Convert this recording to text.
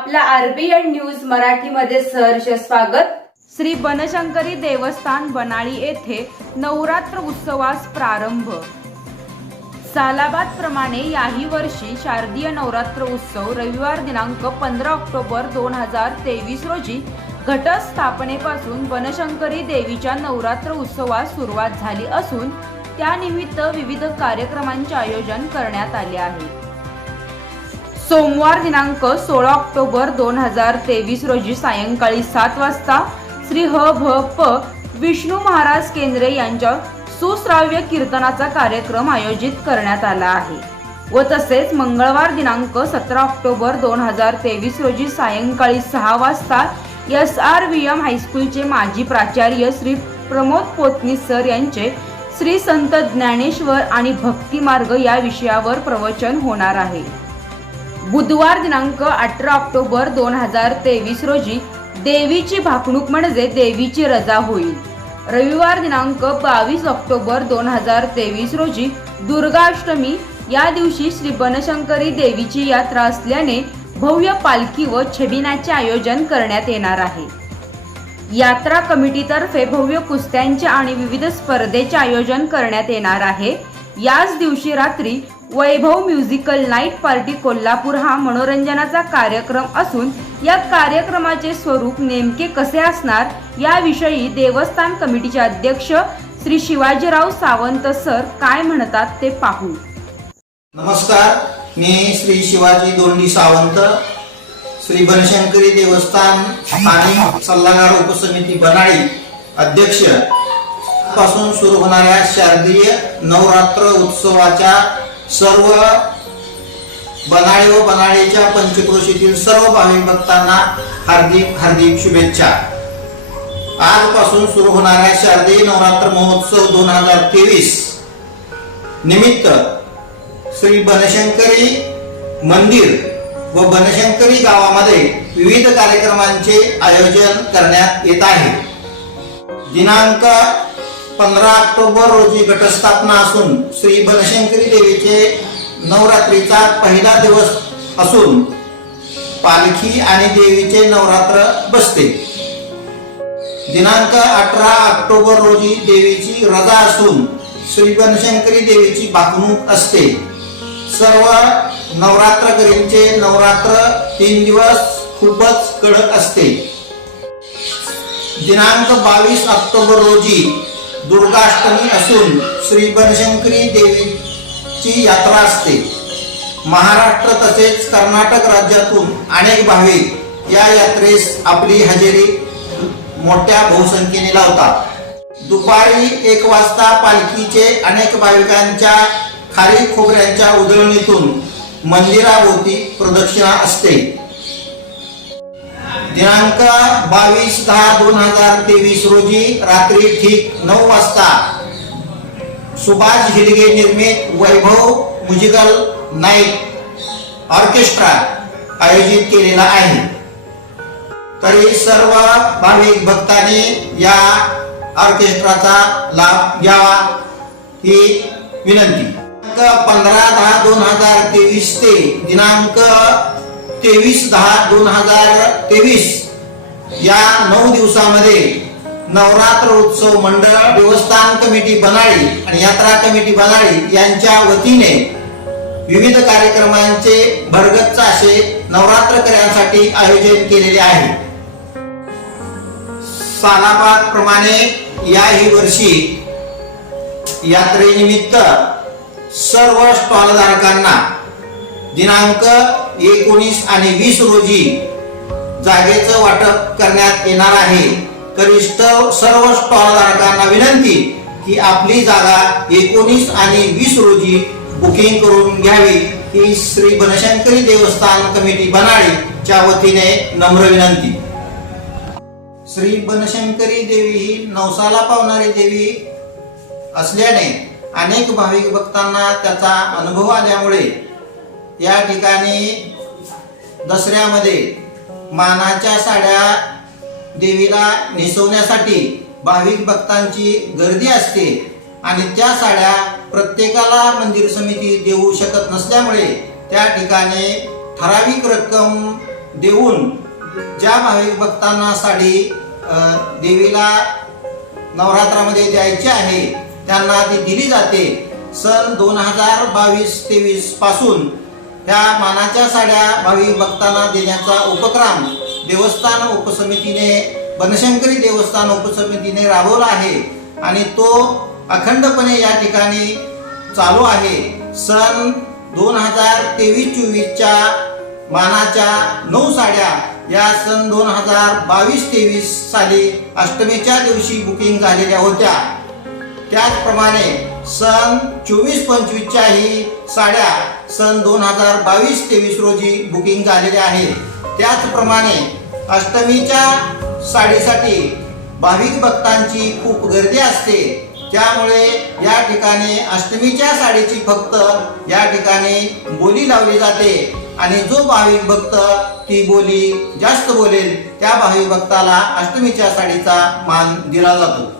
आपला RBN news मराठीमध्ये सहर्ष स्वागत. श्री बनशंकरी देवस्थान बनाळी येथे नवरात्र उत्सवास प्रारंभ. सालाबाद प्रमाणे याही वर्षी शारदीय नवरात्र उत्सव रविवार दिनांक पंधरा ऑक्टोबर दोन हजार तेवीस रोजी घटस्थापनेपासून बनशंकरी देवीच्या नवरात्र उत्सवास सुरुवात झाली असून त्यानिमित्त विविध कार्यक्रमांचे आयोजन करण्यात आले आहे. सोमवार दिनांक सोळा ऑक्टोबर दोन हजार तेवीस रोजी सायंकाळी सात वाजता श्री ह भ प विष्णू महाराज केंद्रे यांच्या सुश्राव्य कीर्तनाचा कार्यक्रम आयोजित करण्यात आला आहे व तसेच मंगळवार दिनांक सतरा ऑक्टोबर दोन हजार तेवीस रोजी सायंकाळी सहा वाजता एस आर व्ही एम हायस्कूलचे माजी प्राचार्य श्री प्रमोद पोतनी सर यांचे श्री संत ज्ञानेश्वर आणि भक्तिमार्ग या विषयावर प्रवचन होणार आहे. बुधवार दिनांक अठरा ऑक्टोबर दोन हजार तेवीस रोजी देवीची भाकणूक म्हणजे देवीची रजा होईल. रविवार दिनांक बावीस ऑक्टोबर दोन हजार तेवीस रोजी दुर्गाष्टमी या दिवशी श्री बनशंकरी देवीची यात्रा असल्याने भव्य पालखी व छबिनाचे आयोजन करण्यात येणार आहे. यात्रा कमिटीतर्फे भव्य कुस्त्यांचे आणि विविध स्पर्धेचे आयोजन करण्यात येणार आहे. याच दिवशी रात्री Vaibhav musical night party Kolhapur हा मनोरंजनाचा कार्यक्रम असून या कार्यक्रमाचे स्वरूप नेमके कसे असणार याविषयी देवस्थान कमिटीचे अध्यक्ष श्री शिवाजीराव सावंत सर काय म्हणतात ते पाहू. नमस्कार मी श्री शिवाजी दोंडी सावंत श्री बनशंकरी देवस्थान आणि सल्लागार उपसमिती बनाळी अध्यक्ष. पासून सुरू होणाऱ्या शारदीय नवरात्र उत्सवाच्या सर्व बनाळी व बनाळीच्या पंचक्रोशीतील सर्व भाविक भक्तांना हार्दिक हार्दिक शुभेच्छा. आजपासून सुरू होणाऱ्या शारदीय नवरात्र महोत्सव दोन हजार तेवीस निमित्त श्री बनशंकरी मंदिर व बनशंकरी गावामध्ये विविध कार्यक्रमांचे आयोजन करण्यात येत आहे. दिनांक पंधरा ऑक्टोबर रोजी घटस्थापना असून श्री बनशंकरी देवीचे नवरात्रीचा पहिला दिवस असून पालखी आणि देवीचे नवरात्र बसते. दिनांक अठरा ऑक्टोबर रोजी देवीची रजा असून श्री बनशंकरी देवीची बाकणूक असते. सर्व नवरात्रकरींचे नवरात्र तीन दिवस खूपच कडक असते. दिनांक बावीस ऑक्टोबर रोजी दुर्गाष्टमी असून श्री बनशंकरी देवीची यात्रा असते. महाराष्ट्र तसेच कर्नाटक राज्यातून अनेक भाविक या यात्रेस आपली हजेरी मोठ्या बहुसंख्येने लावतात. दुपारी एक वाजता पालखीचे अनेक भाविकांच्या खारी खोबऱ्यांच्या उधळणीतून मंदिराभोवती प्रदक्षिणा असते. दिनांक बावीस दहा दोन हजार तेवीस रोजी रात्री ठीक नऊ वाजता सुभाष हिडगे निर्मित वैभव म्युझिकल नाईट ऑर्केस्ट्रा आयोजित केलेला आहे. तरी सर्व भाविक भक्तांनी या ऑर्केस्ट्राचा लाभ घ्यावा ही विनंती. दिनांक पंधरा दहा दोन हजार तेवीस ते दिनांक तेवीस दहा दोन हजार तेवीस या नऊ दिवसामध्ये नवरात्र उत्सव मंडळ देवस्थान कमिटी बनाळी आणि यात्रा कमिटी बनाळी यांच्या वतीने विविध कार्यक्रमांचे भरगच्च असे नवरात्रकऱ्यांसाठी आयोजन केलेले आहे. सालाबाद प्रमाणे याही वर्षी यात्रेनिमित्त सर्व स्टॉलधारकांना दिनांक एकोणीस आणि वीस रोजी जागेचं वाटप करण्यात येणार आहे. कनिष्ठ सर्व स्टॉल धारकांना विनंती की आपली जागा एकोणीस आणि वीस रोजी बुकिंग करून घ्यावी ही श्री बनशंकरी देवस्थान कमिटी बनाळीच्या वतीने नम्र विनंती. श्री बनशंकरी देवी ही नवसाला पावणारी देवी असल्याने अनेक भाविक भक्तांना त्याचा अनुभव आल्यामुळे या ठिकाणी दसऱ्यामध्ये मानाच्या साड्या देवीला नेसवण्यासाठी भाविक भक्तांची गर्दी असते आणि त्या साड्या प्रत्येकाला मंदिर समिती देऊ शकत नसल्यामुळे त्या ठिकाणी ठराविक रक्कम देऊन ज्या भाविक भक्तांना साडी देवीला नवरात्रामध्ये द्यायची आहे त्यांना ती दिली जाते. सन दोन हजार बावीस तेवीसपासून ह्या मानाच्या साड्या भाविक भक्तांना देण्याचा उपक्रम देवस्थान उपसमितीने बनशंकरी देवस्थान उपसमितीने राबवला आहे आणि तो अखंडपणे या ठिकाणी चालू आहे. सन दोन हजार तेवीस चोवीसच्या मानाच्या नऊ साड्या या सन दोन हजार बावीस तेवीस साली अष्टमीच्या दिवशी बुकिंग झालेल्या होत्या. त्याचप्रमाणे सन चोवीस पंचवीसच्याही साड्या सन दोन हजार बावीस तेवीस रोजी बुकिंग झालेल्या आहेत. त्याचप्रमाणे अष्टमीच्या साडीसाठी भाविक भक्तांची खूप गर्दी असते. त्यामुळे या ठिकाणी अष्टमीच्या साडीची फक्त या ठिकाणी बोली लावली जाते आणि जो भाविक भक्त ती बोली जास्त बोलेल त्या भाविक भक्ताला अष्टमीच्या साडीचा मान दिला जातो.